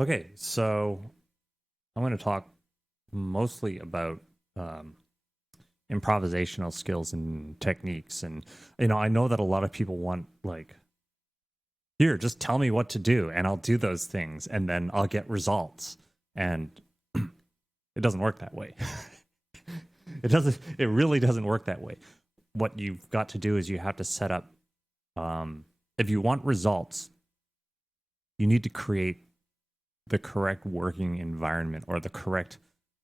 Okay, so I'm going to talk mostly about um, improvisational skills and techniques. And, I know that a lot of people want, like, here, just tell me what to do and I'll do those things and then I'll get results. And it doesn't work that way. It really doesn't work that way. What you've got to do is you have to set up, if you want results, you need to create the correct working environment or the correct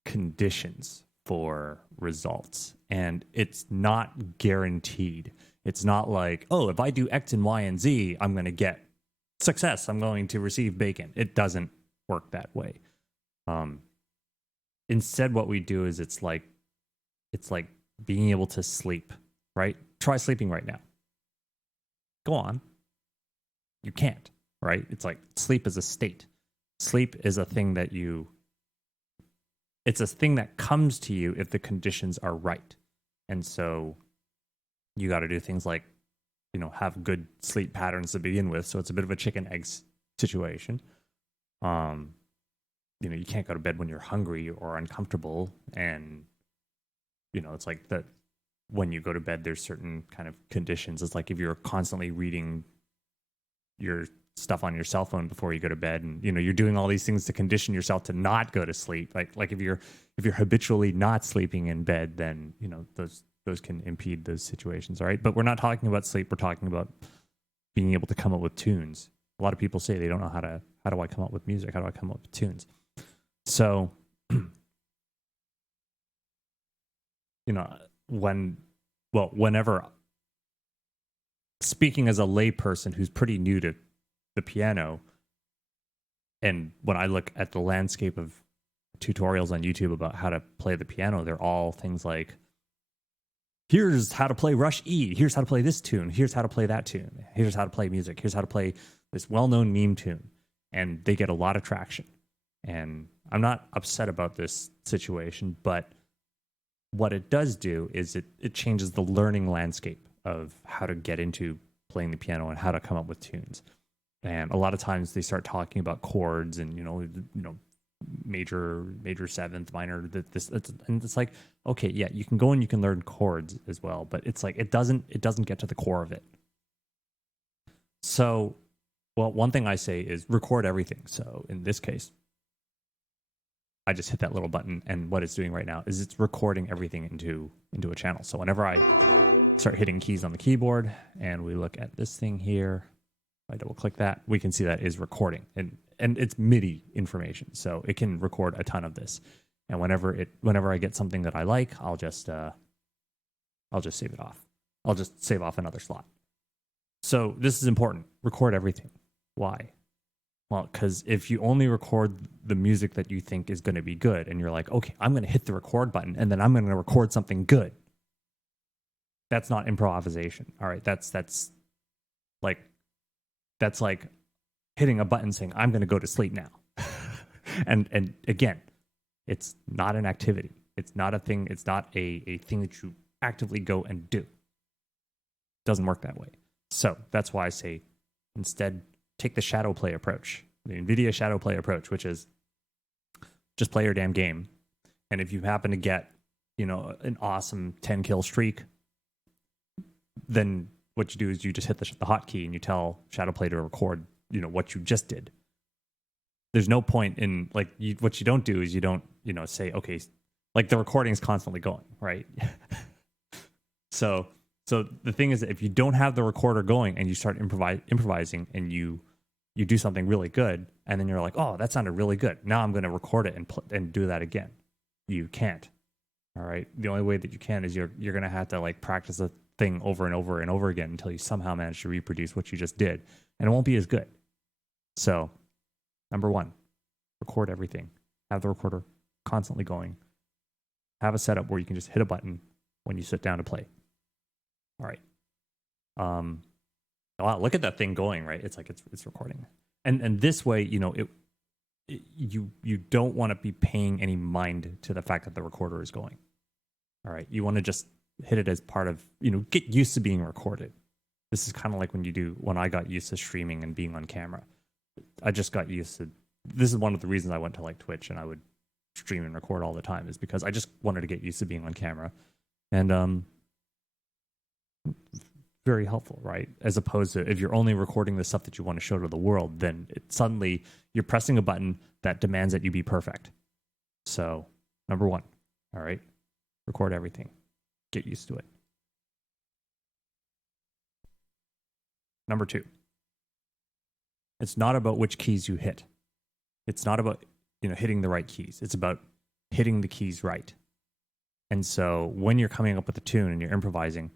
conditions for results. And it's not guaranteed. It's not like, oh, if I do X and Y and Z, I'm going to get success. I'm going to receive bacon. It doesn't work that way. Um, Instead, what we do is it's like being able to sleep, right? Try sleeping right now. Go on. You can't, right? It's like sleep is a state. Sleep is a thing that it's a thing that comes to you if the conditions are right. And so you got to do things like, have good sleep patterns to begin with. So it's a bit of a chicken eggs situation. Um, you can't go to bed when you're hungry or uncomfortable. And, it's like that when you go to bed, there's certain kind of conditions. It's like if you're constantly reading your stuff on your cell phone before you go to bed, and you're doing all these things to condition yourself to not go to sleep, like if you're habitually not sleeping in bed, then those can impede those situations. All right, but we're not talking about sleep. We're talking about being able to come up with tunes. A lot of people say they don't know how do I come up with music, how do I come up with tunes. So whenever, speaking as a layperson who's pretty new to the piano, and when I look at the landscape of tutorials on YouTube about how to play the piano, they're all things like, here's how to play Rush E, here's how to play this tune, here's how to play that tune, here's how to play music, here's how to play this well-known meme tune. And they get a lot of traction. And I'm not upset about this situation, but what it does do is it changes the learning landscape of how to get into playing the piano and how to come up with tunes. And a lot of times they start talking about chords and major seventh, minor and it's like, okay, yeah, you can go and you can learn chords as well, but it's like it doesn't get to the core of it. So, well, one thing I say is record everything. So in this case, I just hit that little button, and what it's doing right now is it's recording everything into a channel. So whenever I start hitting keys on the keyboard and we look at this thing here, if I double click that, we can see that is recording, and it's MIDI information, so it can record a ton of this. And whenever I get something that I like, I'll just save it off. I'll just save off another slot. So this is important. Record everything. Why? Well, because if you only record the music that you think is going to be good, and you're like, okay, I'm going to hit the record button, and then I'm going to record something good, that's not improvisation. All right, that's like hitting a button saying, I'm going to go to sleep now. and again, it's not an activity. It's not a thing. It's not a thing that you actively go and do. It doesn't work that way. So that's why I say instead, take the shadow play approach, the NVIDIA shadow play approach, which is just play your damn game. And if you happen to get, an awesome 10 kill streak, then what you do is you just hit the hotkey and you tell shadow play to record, what you just did. There's no point in what you don't do is you don't, say, okay, like the recording is constantly going, right? So the thing is that if you don't have the recorder going and you start improvising and you do something really good, and then you're like, oh, that sounded really good. Now I'm going to record it and do that again. You can't. All right. The only way that you can is you're going to have to practice a thing over and over and over again until you somehow manage to reproduce what you just did, and it won't be as good. So, number one, record everything. Have the recorder constantly going. Have a setup where you can just hit a button when you sit down to play. All right. Wow, look at that thing going, right? It's like it's recording. And this way, you don't want to be paying any mind to the fact that the recorder is going. All right. You want to just hit it as part of, get used to being recorded. This is kind of like when I got used to streaming and being on camera. I just got used to this is one of the reasons I went to like Twitch and I would stream and record all the time, is because I just wanted to get used to being on camera. And very helpful, right? As opposed to if you're only recording the stuff that you want to show to the world, then suddenly you're pressing a button that demands that you be perfect. So, number one, all right, record everything. Get used to it. Number two, it's not about which keys you hit. It's not about, hitting the right keys. It's about hitting the keys right. And so when you're coming up with a tune and you're improvising,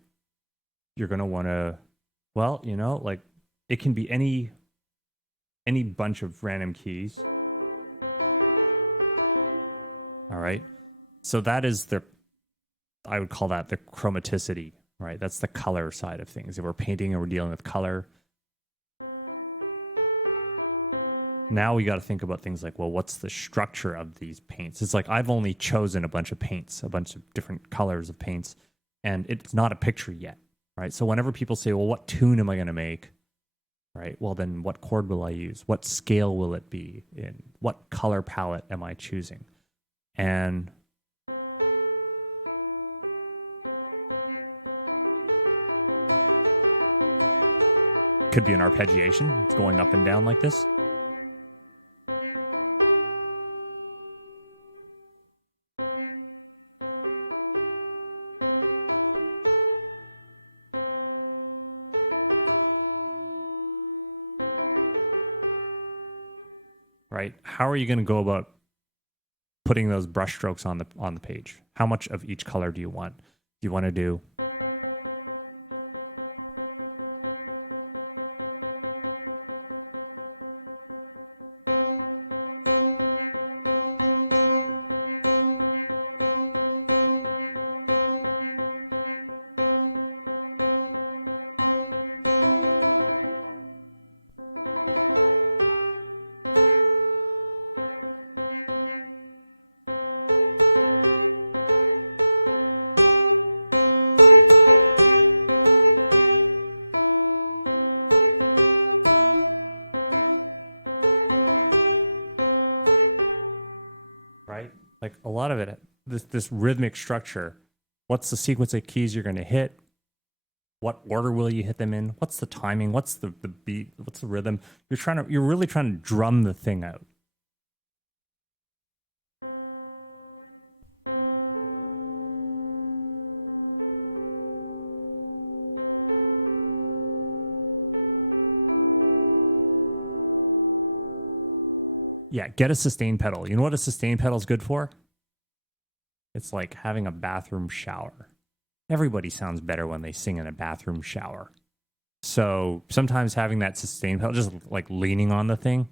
you're going to want to, well, like it can be any bunch of random keys. All right. So that is I would call that the chromaticity, right? That's the color side of things. If we're painting and we're dealing with color, now we got to think about things like, well, what's the structure of these paints? It's like I've only chosen a bunch of paints, a bunch of different colors of paints, and it's not a picture yet, right? So whenever people say, well, what tune am I going to make? Right? Well, then what chord will I use? What scale will it be in? What color palette am I choosing? And could be an arpeggiation. It's going up and down like this. Right? How are you going to go about putting those brush strokes on the page? How much of each color do you want? Do you want to do like a lot of it, this rhythmic structure? What's the sequence of keys you're going to hit? What order will you hit them in? What's the timing? What's the beat? What's the rhythm? You're really trying to drum the thing out. Yeah, get a sustain pedal. You know what a sustain pedal is good for? It's like having a bathroom shower. Everybody sounds better when they sing in a bathroom shower. So sometimes having that sustain pedal, just like leaning on the thing.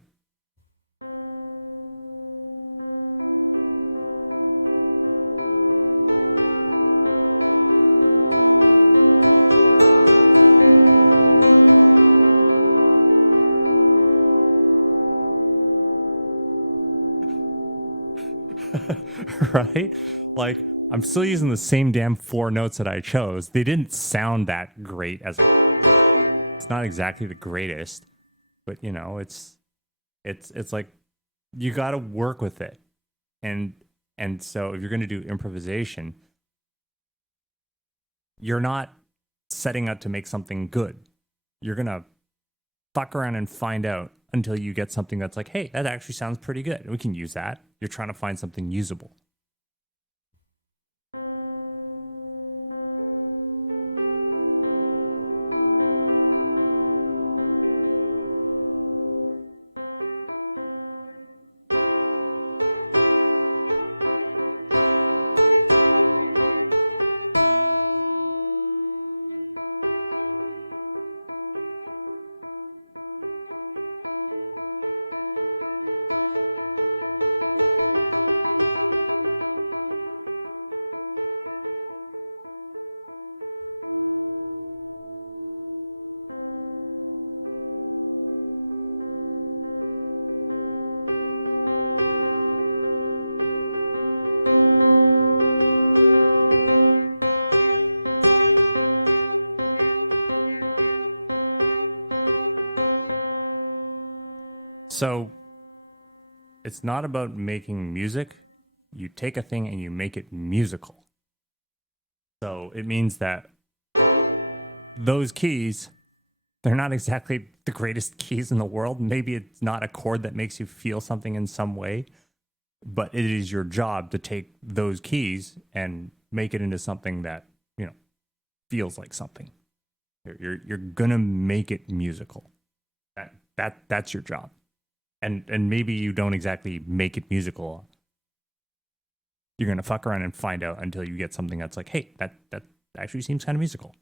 Right? Like, I'm still using the same damn 4 notes that I chose. They didn't sound that great it's not exactly the greatest, but it's like you got to work with it. And so if you're going to do improvisation, you're not setting out to make something good. You're going to fuck around and find out until you get something that's like, hey, that actually sounds pretty good. We can use that. You're trying to find something usable. So It's not about making music. You take a thing and you make it musical. So it means that those keys, they're not exactly the greatest keys in the world. Maybe it's not a chord that makes you feel something in some way, but it is your job to take those keys and make it into something that, you know, feels like something. You're gonna make it musical. That's your job. And maybe you don't exactly make it musical. You're gonna fuck around and find out until you get something that's like, hey, that actually seems kind of musical.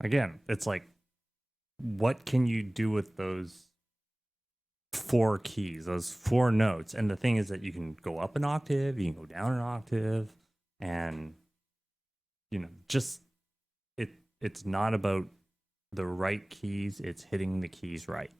Again, it's like, what can you do with those 4 keys, those 4 notes? And the thing is that you can go up an octave, you can go down an octave, and just it's not about the right keys, it's hitting the keys right.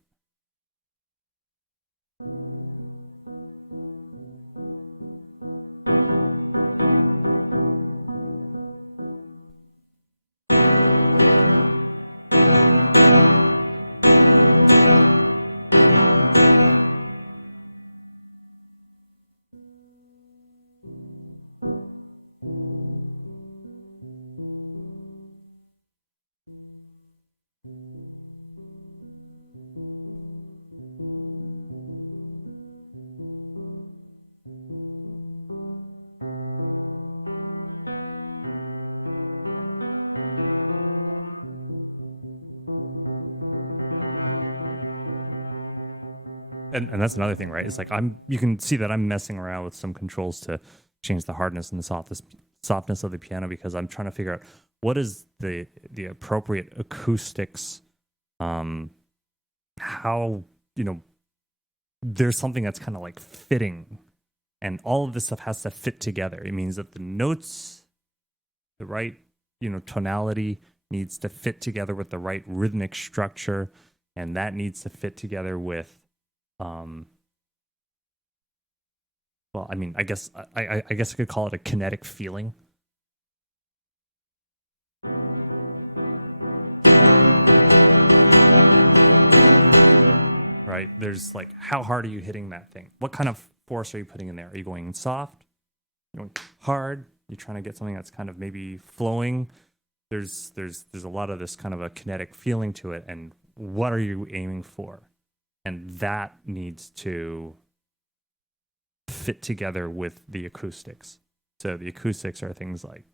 And that's another thing, right? It's like you can see that I'm messing around with some controls to change the hardness and the softness of the piano, because I'm trying to figure out what is the appropriate acoustics. How, there's something that's kind of like fitting, and all of this stuff has to fit together. It means that the notes, the right, tonality needs to fit together with the right rhythmic structure, and that needs to fit together with well, I mean, I guess I could call it a kinetic feeling. Right? There's like, how hard are you hitting that thing? What kind of force are you putting in there? Are you going soft? You're going hard? You're trying to get something that's kind of maybe flowing. There's a lot of this kind of a kinetic feeling to it, and what are you aiming for? And that needs to fit together with the acoustics. So the acoustics are things like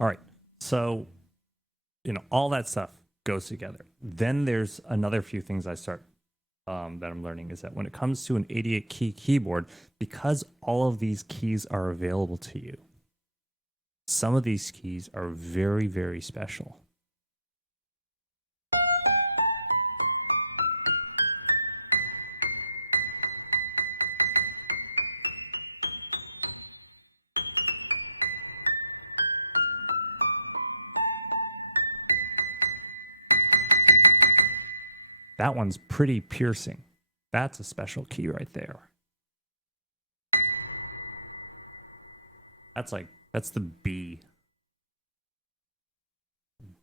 All right. So, all that stuff goes together. Then there's another few things I start that I'm learning is that when it comes to an 88 key keyboard, because all of these keys are available to you, some of these keys are very, very special. That one's pretty piercing. That's a special key right there. That's the B.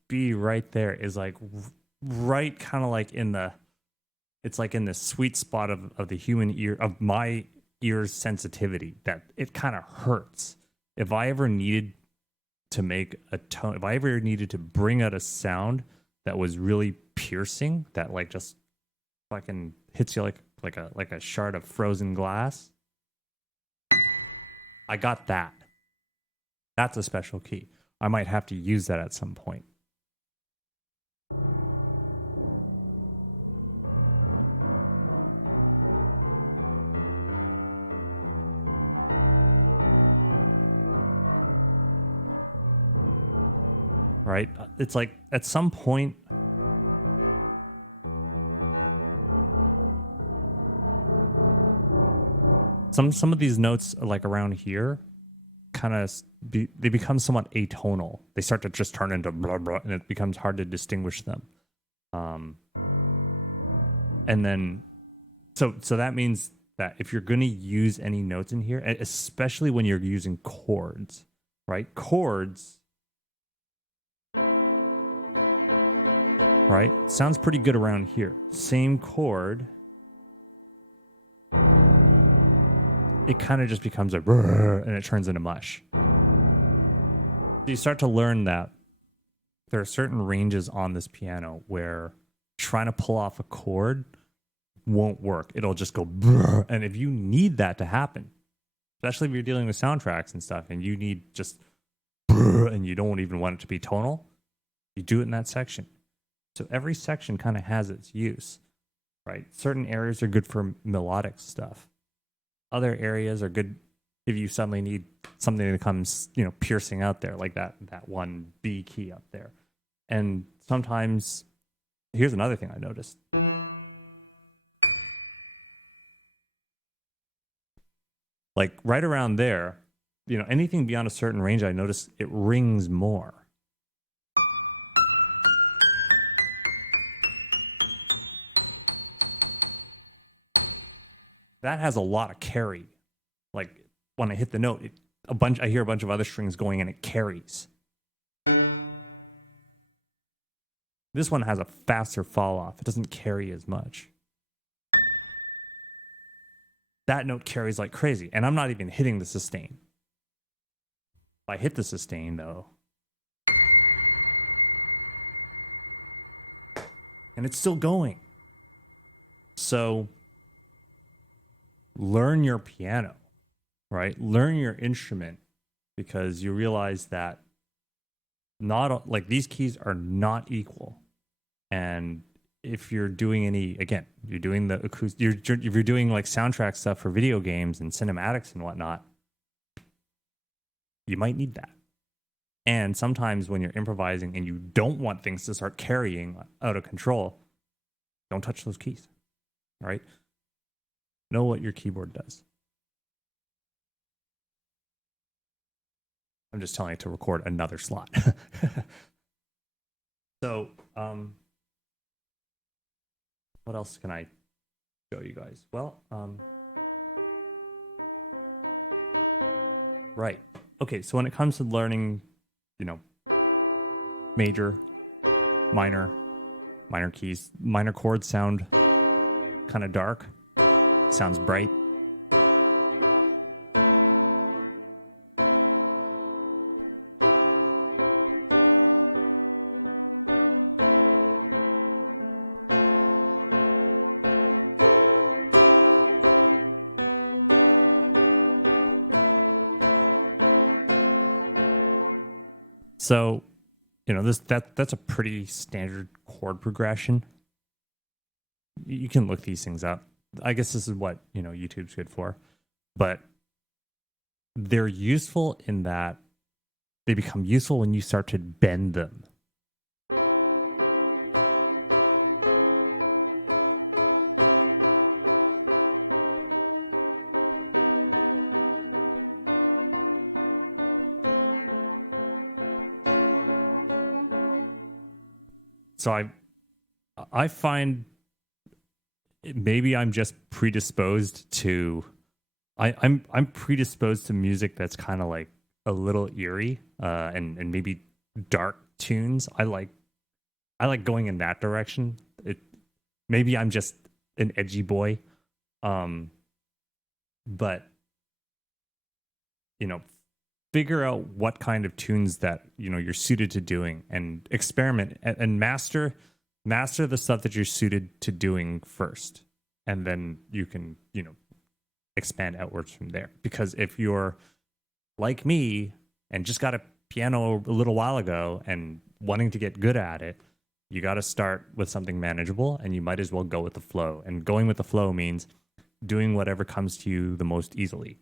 B right there is like right kind of like it's like in the sweet spot of the human ear, of my ear's sensitivity, that it kind of hurts. If I ever needed to make a tone, if I ever needed to bring out a sound that was really piercing, that like just fucking hits you like a shard of frozen glass, I got that. That's a special key. I might have to use that at some point. Right? It's like at some point, some of these notes like around here kind of they become somewhat atonal. They start to just turn into blah blah, and it becomes hard to distinguish them. And then so that means that if you're going to use any notes in here, especially when you're using chords, right? Chords, right? Sounds pretty good around here. Same chord. It kind of just becomes a brrr, and it turns into mush. You start to learn that there are certain ranges on this piano where trying to pull off a chord won't work. It'll just go brrr. And if you need that to happen, especially if you're dealing with soundtracks and stuff and you need just brrr, and you don't even want it to be tonal, you do it in that section. So every section kind of has its use, right? Certain areas are good for melodic stuff. Other areas are good if you suddenly need something that comes, piercing out there, like that one B key up there. And sometimes, here's another thing I noticed. Like right around there, anything beyond a certain range, I notice it rings more. That has a lot of carry. Like when I hit the note, I hear a bunch of other strings going and it carries. This one has a faster fall off. It doesn't carry as much. That note carries like crazy, and I'm not even hitting the sustain. If I hit the sustain though, and it's still going. So learn your piano, right? Learn your instrument, because you realize that not like these keys are not equal. And if you're doing you're doing the acoustic, if you're doing like soundtrack stuff for video games and cinematics and whatnot, you might need that. And sometimes when you're improvising and you don't want things to start carrying out of control, don't touch those keys. All right? Know what your keyboard does. I'm just telling it to record another slot. So, what else can I show you guys? Well, right. Okay, so when it comes to learning, major, minor keys, minor chords sound kind of dark, sounds bright. So, that's a pretty standard chord progression. You can look these things up. I guess this is what, YouTube's good for. But they're useful in that they become useful when you start to bend them. So I find maybe I'm just predisposed to I'm predisposed to music that's kind of like a little eerie and maybe dark tunes. I like going in that direction. Maybe I'm just an edgy boy, but figure out what kind of tunes that you're suited to doing and experiment and master the stuff that you're suited to doing first, and then you can expand outwards from there. Because if you're like me and just got a piano a little while ago and wanting to get good at it, you got to start with something manageable, and you might as well go with the flow. And going with the flow means doing whatever comes to you the most easily.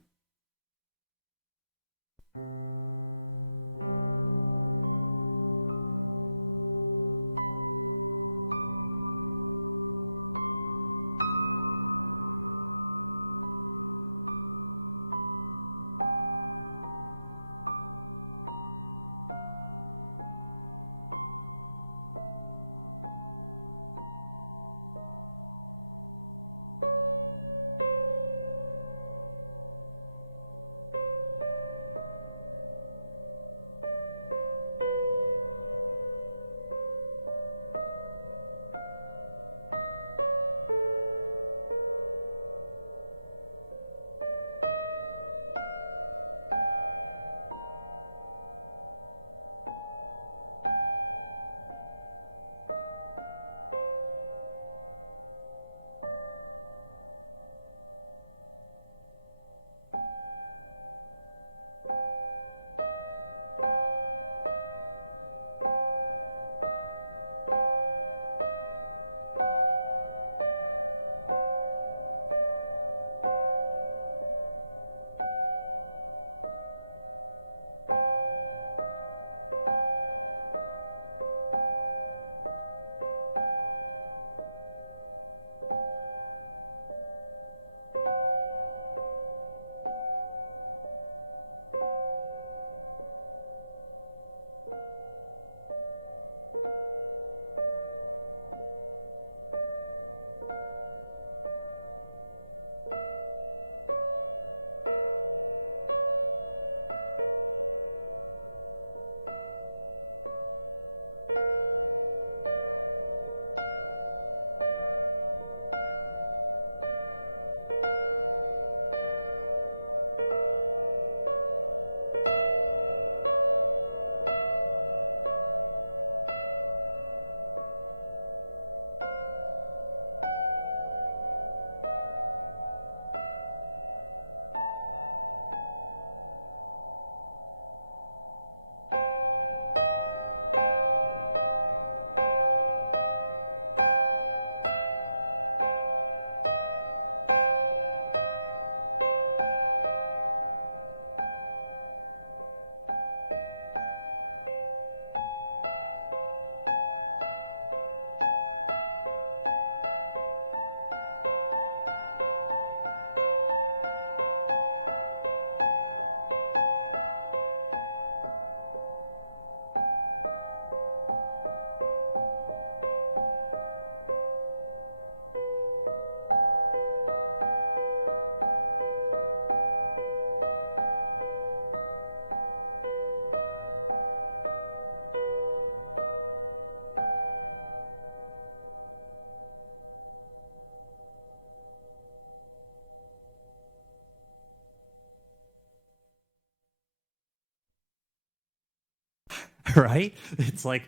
Right? It's like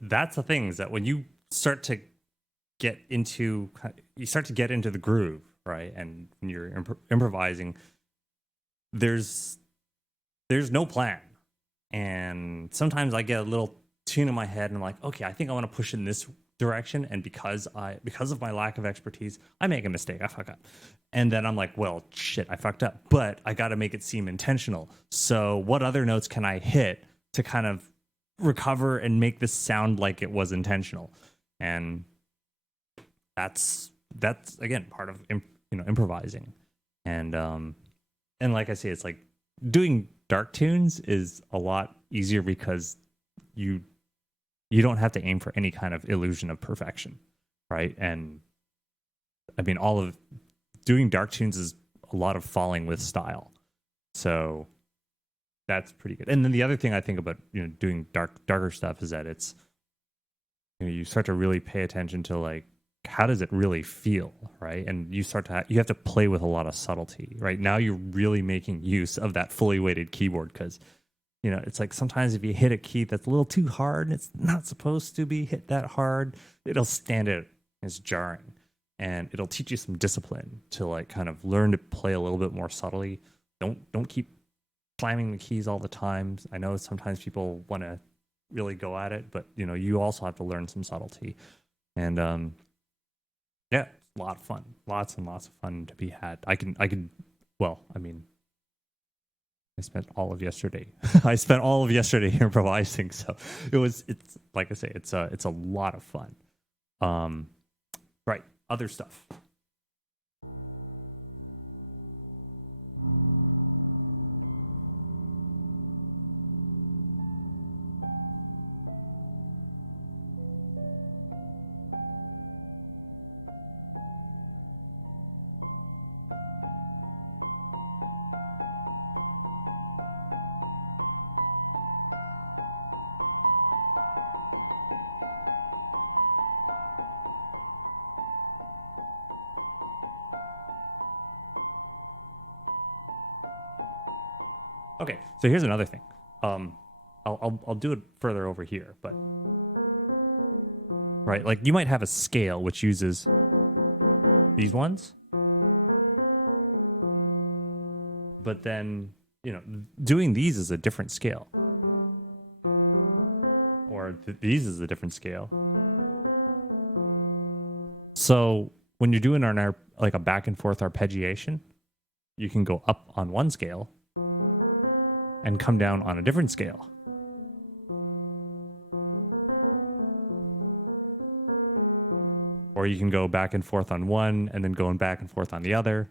that's the thing, is that when you start to get into the groove, right? And when you're improvising, there's no plan. And sometimes I get a little tune in my head and I'm like, okay, I think I want to push in this direction. And because of my lack of expertise, I make a mistake. I fuck up. And then I'm like, well, shit, I fucked up. But I got to make it seem intentional. So what other notes can I hit to kind of recover and make this sound like it was intentional? And that's again part of improvising. And like I say, it's like doing dark tunes is a lot easier because you don't have to aim for any kind of illusion of perfection, right? And I mean, all of doing dark tunes is a lot of falling with style, so that's pretty good. And then the other thing I think about doing darker stuff is that it's you start to really pay attention to like how does it really feel, right? And you have to play with a lot of subtlety, right? Now you're really making use of that fully weighted keyboard because it's like sometimes if you hit a key that's a little too hard and it's not supposed to be hit that hard, it'll stand out as jarring, and it'll teach you some discipline to like kind of learn to play a little bit more subtly. Don't keep slamming the keys all the time. I know sometimes people want to really go at it, but you also have to learn some subtlety. And yeah, it's a lot of fun. Lots and lots of fun to be had. I mean, I spent all of yesterday. I spent all of yesterday improvising, so it's like I say, it's a lot of fun. Right, other stuff. Okay, so here's another thing. I'll do it further over here, but right, like you might have a scale which uses these ones, but then doing these is a different scale, or these is a different scale. So when you're doing like a back and forth arpeggiation, you can go up on one scale and come down on a different scale. Or you can go back and forth on one and then going back and forth on the other.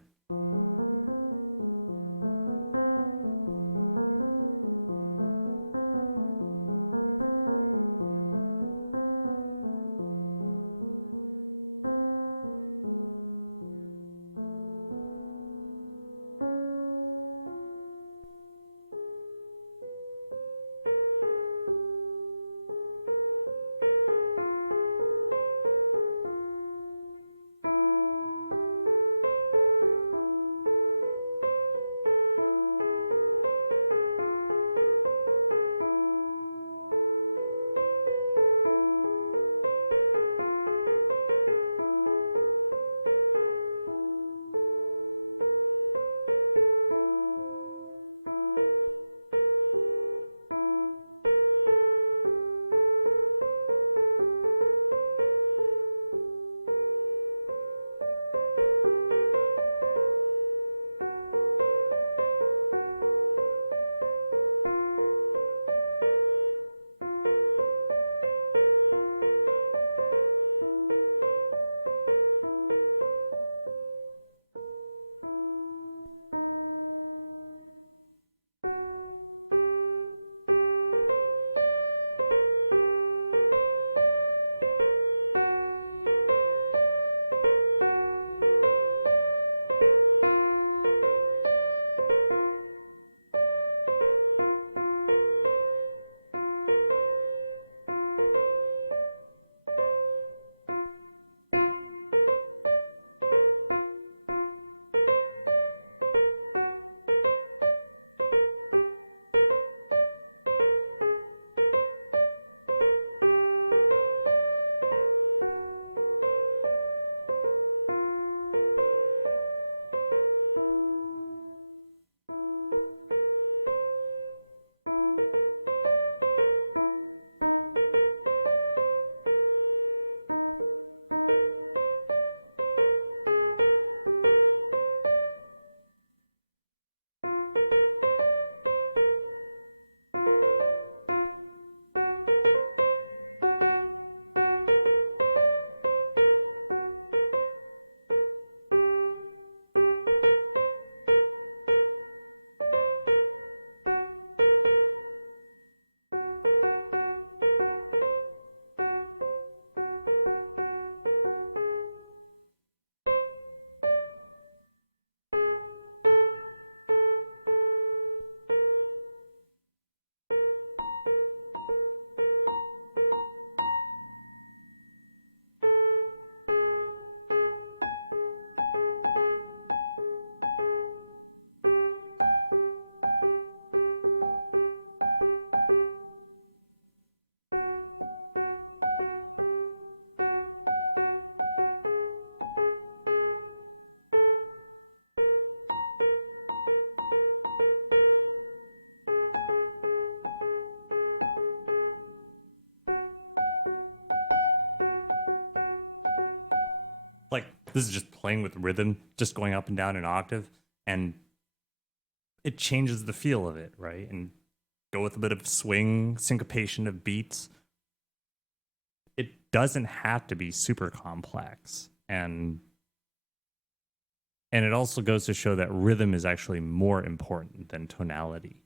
This is just playing with rhythm, just going up and down an octave, and it changes the feel of it, right? And go with a bit of swing, syncopation of beats. It doesn't have to be super complex. And it also goes to show that rhythm is actually more important than tonality.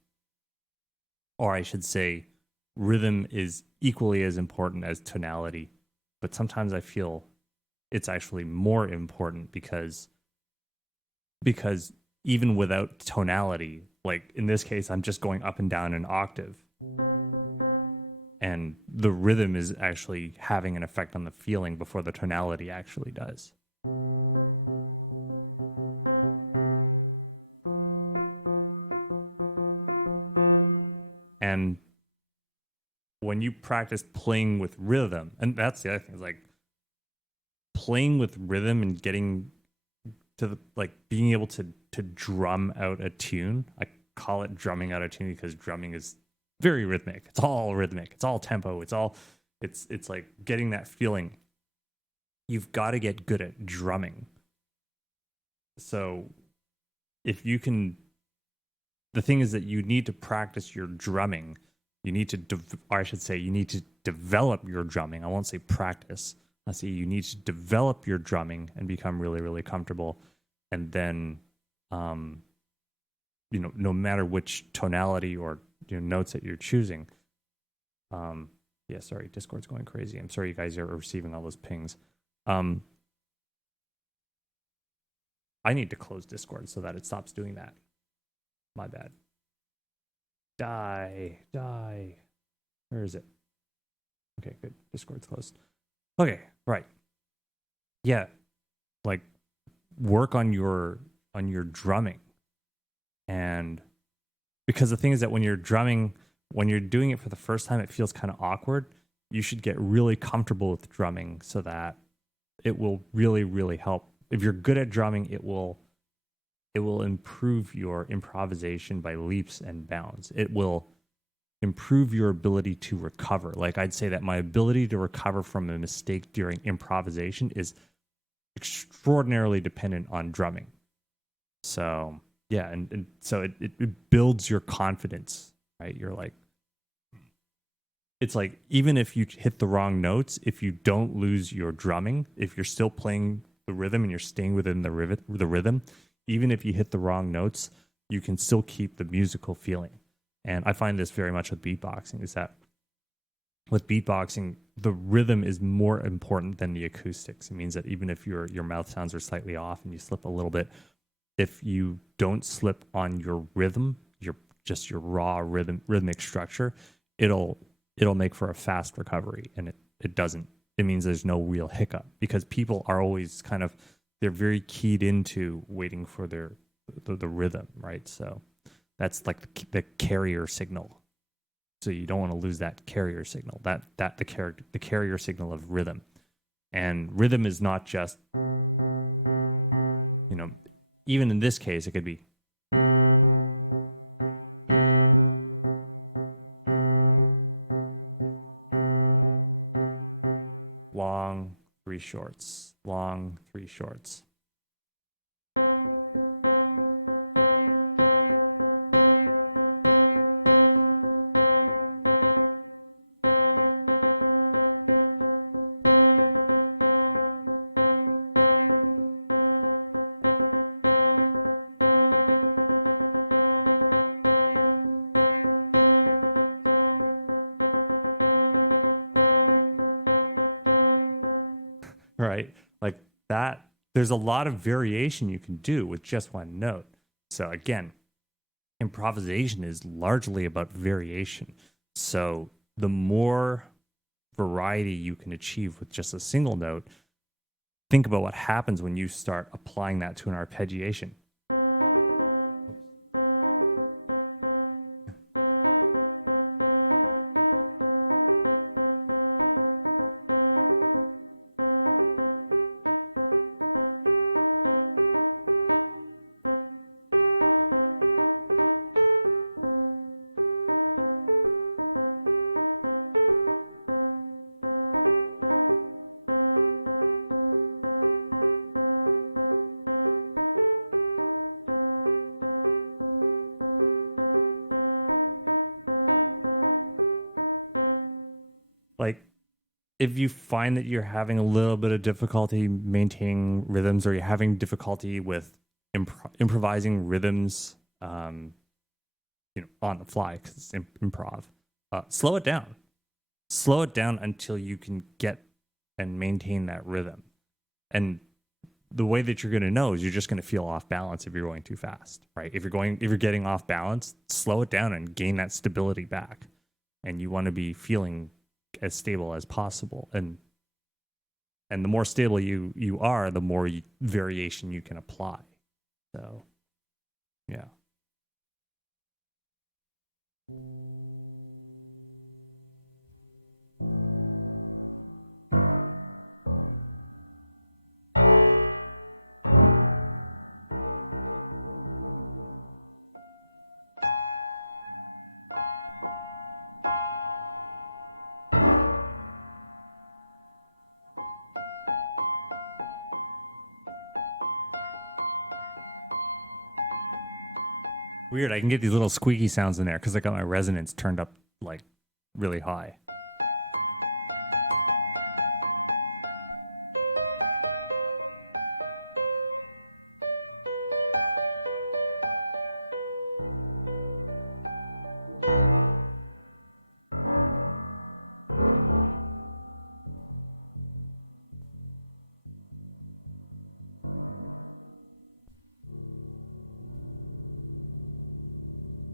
Or I should say, rhythm is equally as important as tonality. But sometimes I feel it's actually more important because even without tonality, like in this case, I'm just going up and down an octave. And the rhythm is actually having an effect on the feeling before the tonality actually does. And when you practice playing with rhythm, and that's the other thing, is like playing with rhythm and getting to the, like being able to drum out a tune. I call it drumming out a tune because drumming is very rhythmic. It's all rhythmic. It's all tempo. It's like getting that feeling. You've got to get good at drumming. So if you can, the thing is that you need to practice your drumming. You need to, or I should say, you need to develop your drumming. I won't say practice. I say you need to develop your drumming and become really, really comfortable. And then, no matter which tonality or notes that you're choosing. Yeah, sorry, Discord's going crazy. I'm sorry you guys are receiving all those pings. I need to close Discord so that it stops doing that. My bad. Die. Where is it? Okay, good. Discord's closed. Okay, right. Yeah, like work on your drumming. And because the thing is that when you're drumming, when you're doing it for the first time, it feels kind of awkward. You should get really comfortable with drumming so that it will really, really help. If you're good at drumming, it will improve your improvisation by leaps and bounds. It will improve your ability to recover. Like I'd say that my ability to recover from a mistake during improvisation is extraordinarily dependent on drumming. So yeah, and so it builds your confidence, right? You're like, it's like even if you hit the wrong notes, if you don't lose your drumming, if you're still playing the rhythm and you're staying within the rhythm, even if you hit the wrong notes, you can still keep the musical feeling. And I find this very much with beatboxing, is that with beatboxing, the rhythm is more important than the acoustics. It means that even if your mouth sounds are slightly off and you slip a little bit, if you don't slip on your rhythm, your raw rhythmic structure, it'll make for a fast recovery. And it doesn't. It means there's no real hiccup because people are always they're very keyed into waiting for the rhythm, right? So that's like the carrier signal. So you don't want to lose that carrier signal, that the carrier signal of rhythm. And rhythm is not just, even in this case, it could be. Long, three shorts, long, three shorts. Right? Like that, there's a lot of variation you can do with just one note. So again, improvisation is largely about variation. So the more variety you can achieve with just a single note, think about what happens when you start applying that to an arpeggiation. like if you find that you're having a little bit of difficulty maintaining rhythms, or you're having difficulty with improvising rhythms, on the fly, because it's improv, slow it down. Slow it down until you can get and maintain that rhythm. And the way that you're going to know is you're just going to feel off balance if you're going too fast, right? If you're getting off balance, slow it down and gain that stability back. And you want to be feeling as stable as possible. And the more stable you are, the more variation you can apply. So, yeah. Weird, I can get these little squeaky sounds in there because I got my resonance turned up like really high.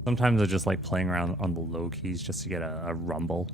Sometimes I just like playing around on the low keys just to get a rumble.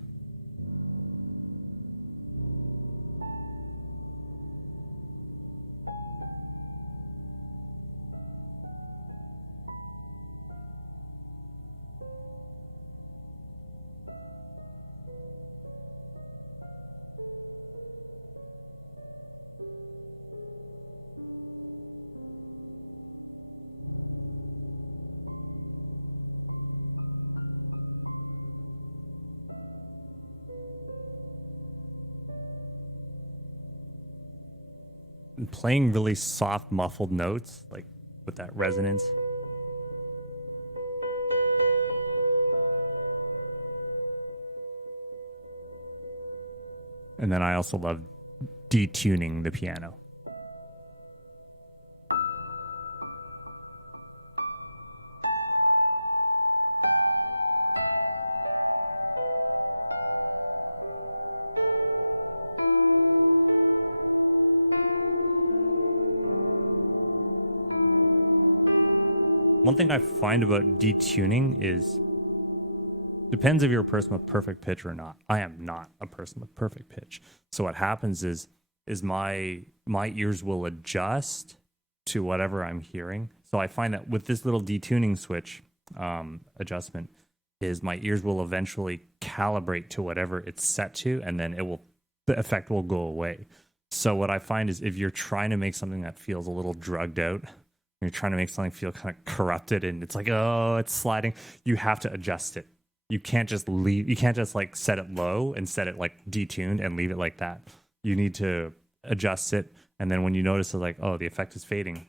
And playing really soft, muffled notes, like with that resonance. And then I also love detuning the piano. One thing I find about detuning is, depends if you're a person with perfect pitch or not. I am not a person with perfect pitch. So what happens is my ears will adjust to whatever I'm hearing. So I find that with this little detuning switch adjustment, is my ears will eventually calibrate to whatever it's set to, and then the effect will go away. So what I find is, if you're trying to make something that feels a little drugged out, you're trying to make something feel kind of corrupted and it's like, oh, it's sliding, you have to adjust it. You can't just like set it low and set it like detuned and leave it like that. You need to adjust it. And then when you notice it's like, oh, the effect is fading,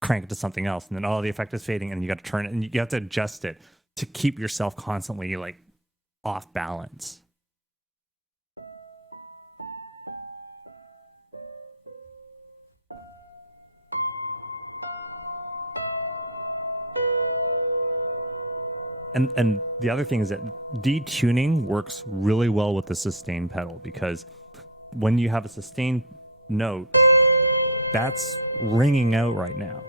crank it to something else. And then, oh, the effect is fading, and you got to turn it, and you have to adjust it to keep yourself constantly like off balance. And the other thing is that detuning works really well with the sustain pedal, because when you have a sustain note, that's ringing out right now.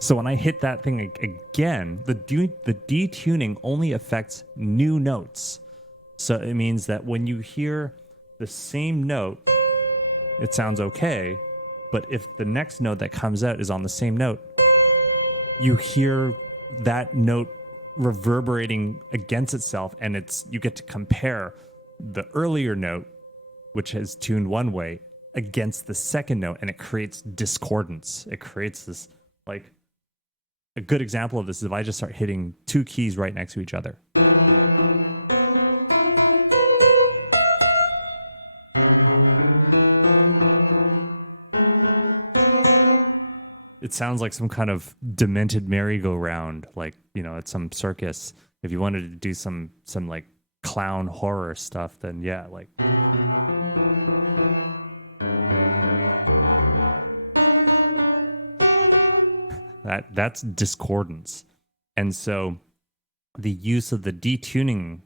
So when I hit that thing again, the detuning only affects new notes. So it means that when you hear the same note, it sounds okay. But if the next note that comes out is on the same note, you hear that note reverberating against itself, and you get to compare the earlier note, which is tuned one way, against the second note, and it creates discordance. It creates this, like, a good example of this is if I just start hitting two keys right next to each other. It sounds like some kind of demented merry-go-round, like, at some circus. If you wanted to do some like clown horror stuff, then yeah, like that's discordance. And so the use of the detuning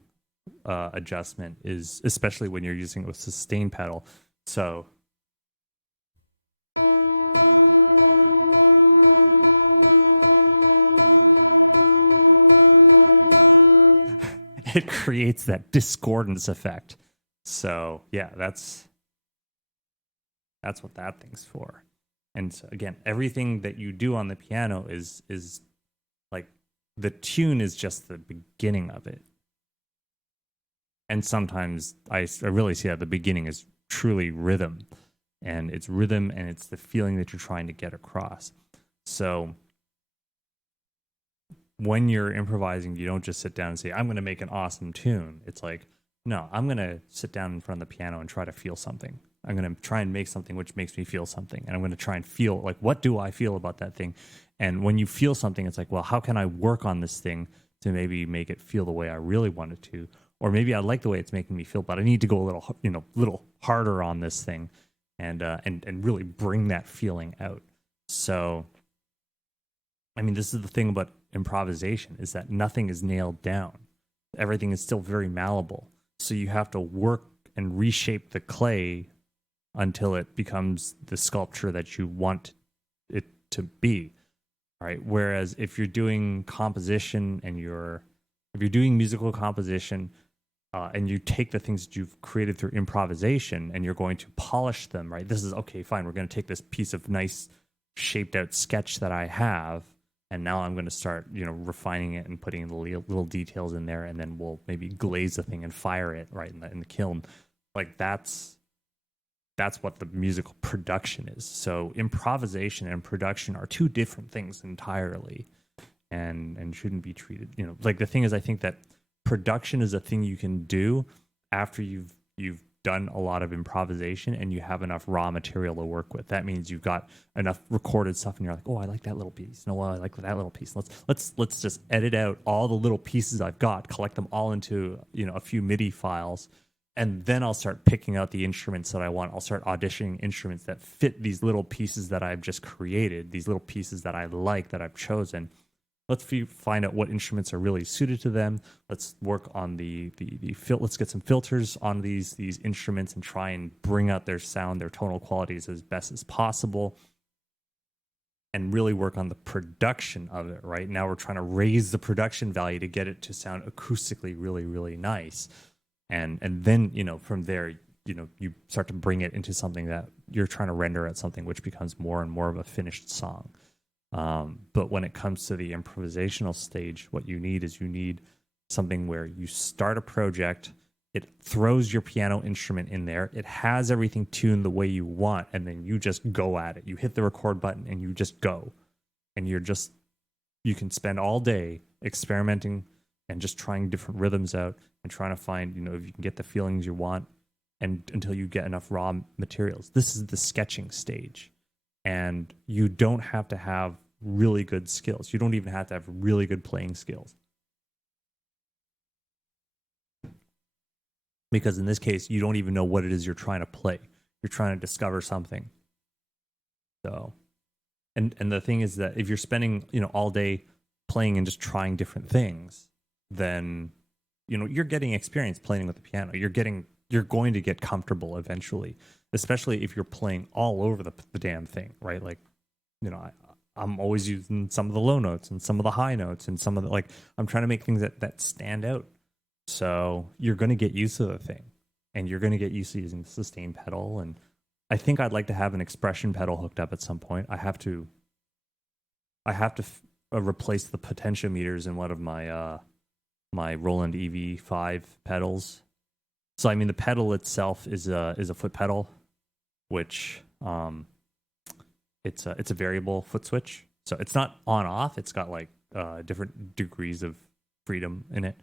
adjustment is, especially when you're using it with sustain pedal. So it creates that discordance effect. So yeah, that's what that thing's for. And so, again, everything that you do on the piano is like, the tune is just the beginning of it. And sometimes I really see that the beginning is truly rhythm, and it's rhythm and it's the feeling that you're trying to get across. So when you're improvising, you don't just sit down and say, I'm going to make an awesome tune. It's like, no, I'm going to sit down in front of the piano and try to feel something. I'm going to try and make something which makes me feel something. And I'm going to try and feel, like, what do I feel about that thing? And when you feel something, it's like, well, how can I work on this thing to maybe make it feel the way I really want it to? Or maybe I like the way it's making me feel, but I need to go a little harder on this thing and really bring that feeling out. So, I mean, this is the thing about improvisation, is that nothing is nailed down. Everything is still very malleable. So you have to work and reshape the clay until it becomes the sculpture that you want it to be, right? Whereas if you're doing composition and if you're doing musical composition, and you take the things that you've created through improvisation and you're going to polish them, right? This is, okay, fine, we're going to take this piece of nice shaped out sketch that I have, and now I'm going to start, refining it and putting the little details in there, and then we'll maybe glaze the thing and fire it right in the kiln. Like, that's what the musical production is. So improvisation and production are two different things entirely, and shouldn't be treated, like, the thing is, I think that production is a thing you can do after you've done a lot of improvisation and you have enough raw material to work with. That means you've got enough recorded stuff and you're like, oh, I like that little piece. No, well, I like that little piece. Let's just edit out all the little pieces I've got, collect them all into, a few MIDI files, and then I'll start picking out the instruments that I want. I'll start auditioning instruments that fit these little pieces that I've just created, these little pieces that I like, that I've chosen. Let's find out what instruments are really suited to them. Let's work on let's get some filters on these instruments and try and bring out their sound, their tonal qualities as best as possible, and really work on the production of it. Right now, we're trying to raise the production value to get it to sound acoustically really, really nice, and then from there, you start to bring it into something that you're trying to render at something which becomes more and more of a finished song. But when it comes to the improvisational stage, what you need something where you start a project, it throws your piano instrument in there, it has everything tuned the way you want, and then you just go at it. You hit the record button and you just go. And you can spend all day experimenting and just trying different rhythms out and trying to find, if you can get the feelings you want, and until you get enough raw materials. This is the sketching stage. And you don't have to have really good skills. You don't even have to have really good playing skills. Because in this case, you don't even know what it is you're trying to play. You're trying to discover something. So, and the thing is that if you're spending, all day playing and just trying different things, then, you're getting experience playing with the piano. You're going to get comfortable eventually, especially if you're playing all over the damn thing, right? Like, I'm always using some of the low notes and some of the high notes and some of the, I'm trying to make things that stand out. So you're going to get used to the thing, and you're going to get used to using the sustain pedal. And I think I'd like to have an expression pedal hooked up at some point. I have to replace the potentiometers in one of my my Roland EV5 pedals. So I mean, the pedal itself is a foot pedal, which it's a variable foot switch. So it's not on off. It's got different degrees of freedom in it,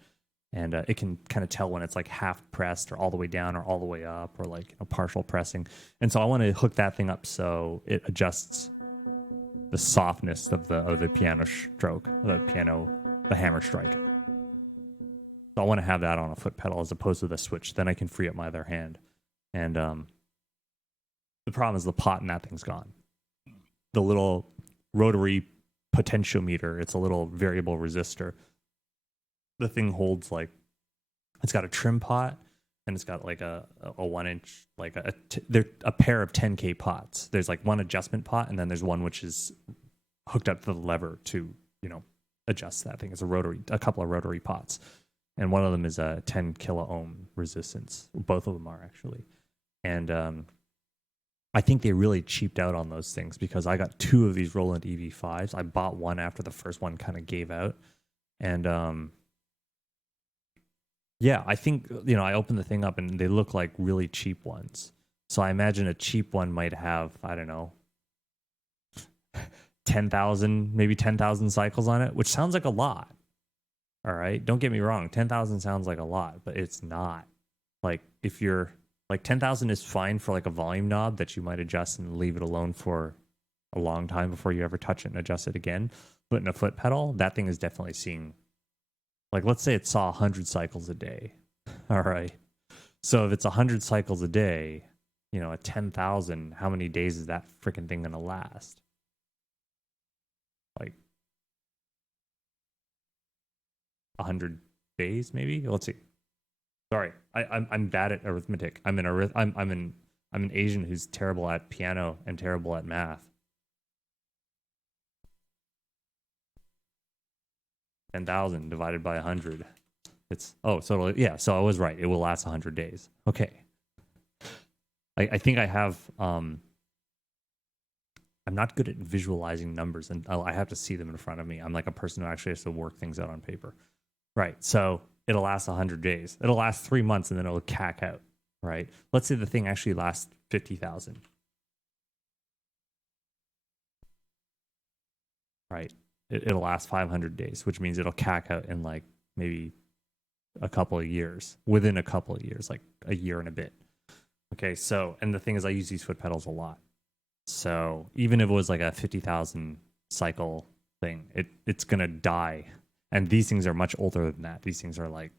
and it can kind of tell when it's half pressed or all the way down or all the way up or partial pressing. And so I want to hook that thing up so it adjusts the softness of the piano stroke, the hammer strike. So I want to have that on a foot pedal as opposed to the switch. Then I can free up my other hand. And the problem is the pot in that thing's gone. The little rotary potentiometer, it's a little variable resistor. The thing holds like, it's got a trim pot and it's got like a 1 inch, like they're a pair of 10K pots. There's like one adjustment pot and then there's one which is hooked up to the lever to, adjust that thing. It's a couple of rotary pots. And one of them is a 10 kilo ohm resistance. Both of them are actually. And I think they really cheaped out on those things because I got 2 of these Roland EV5s. I bought one after the first one kind of gave out. And yeah, I think, I opened the thing up and they look like really cheap ones. So I imagine a cheap one might have, I don't know, 10,000 cycles on it, which sounds like a lot. All right. Don't get me wrong. 10,000 sounds like a lot, but it's not. Like if you're like 10,000 is fine for like a volume knob that you might adjust and leave it alone for a long time before you ever touch it and adjust it again. But in a foot pedal, that thing is definitely seeing, like, let's say it saw 100 cycles a day. All right. So if it's 100 cycles a day, at 10,000, how many days is that freaking thing going to last? Like 100 days, maybe? Let's see. Sorry, I'm bad at arithmetic. I'm an Asian who's terrible at piano and terrible at math. 10,000 divided by 100. So I was right. It will last 100 days. Okay. I think I have. I'm not good at visualizing numbers, and I have to see them in front of me. I'm like a person who actually has to work things out on paper. Right. So it'll last 100 days. It'll last 3 months, and then it'll cack out. Right. Let's say the thing actually lasts 50,000. Right. It'll last 500 days, which means it'll cack out in like maybe a couple of years, within a couple of years, like a year and a bit. Okay. So, and the thing is, I use these foot pedals a lot. So even if it was like a 50,000 cycle thing, it's going to die. And these things are much older than that. These things are like,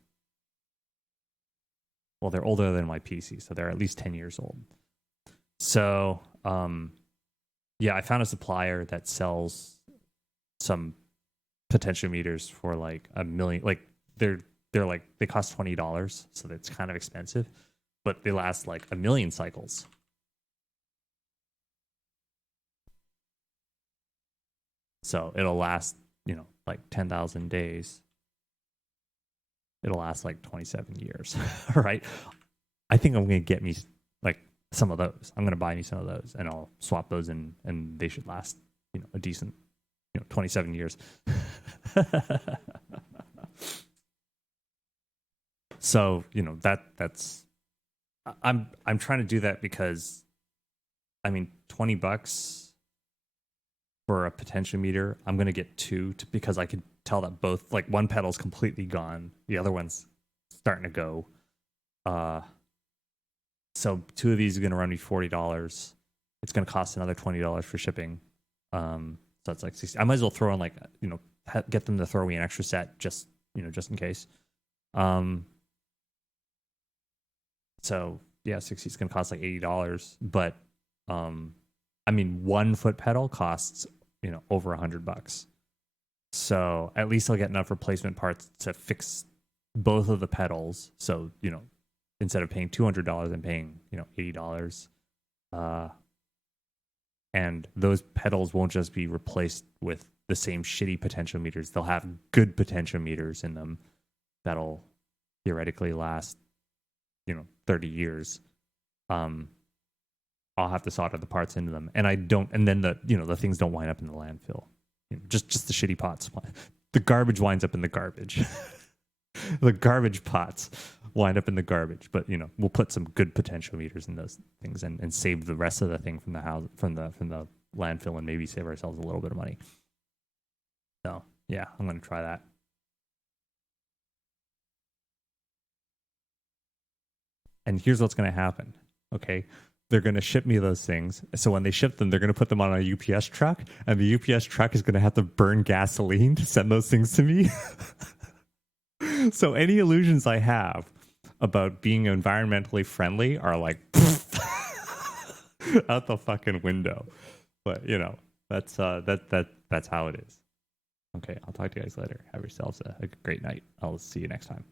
well, they're older than my PC, so they're at least 10 years old. So, yeah, I found a supplier that sells some potentiometers for like $1 million. Like they're like, they cost $20, so that's kind of expensive, but they last like 1 million cycles. So it'll last, like 10,000 days. It'll last like 27 years. All right. I think I'm going to get me like some of those. I'm going to buy me some of those and I'll swap those in and they should last, a decent, 27 years. So, that's, I'm trying to do that because, $20 for a potentiometer, I'm going to get 2 because I could tell that both, like one pedal's completely gone. The other one's starting to go. So 2 of these are going to run me $40. It's going to cost another $20 for shipping. So it's like 60. I might as well throw in like, get them to throw me an extra set just in case. So yeah, 60 is going to cost like $80, but one foot pedal costs over $100. So at least I'll get enough replacement parts to fix both of the pedals. So instead of paying $200, I'm paying $80. And those pedals won't just be replaced with the same shitty potentiometers. They'll have good potentiometers in them that'll theoretically last 30 years. I'll have to solder the parts into them, and then the things don't wind up in the landfill. Just the shitty pots. The garbage winds up in the garbage. The garbage pots wind up in the garbage, but we'll put some good potentiometers in those things and save the rest of the thing from the house, from the landfill, and maybe save ourselves a little bit of money. So yeah, I'm going to try that. And here's what's going to happen. Okay. They're going to ship me those things. So when they ship them, they're going to put them on a UPS truck, and the UPS truck is going to have to burn gasoline to send those things to me. So any illusions I have about being environmentally friendly are like out the fucking window. But you know, that's how it is. Okay, I'll talk to you guys later. Have yourselves a great night. I'll see you next time.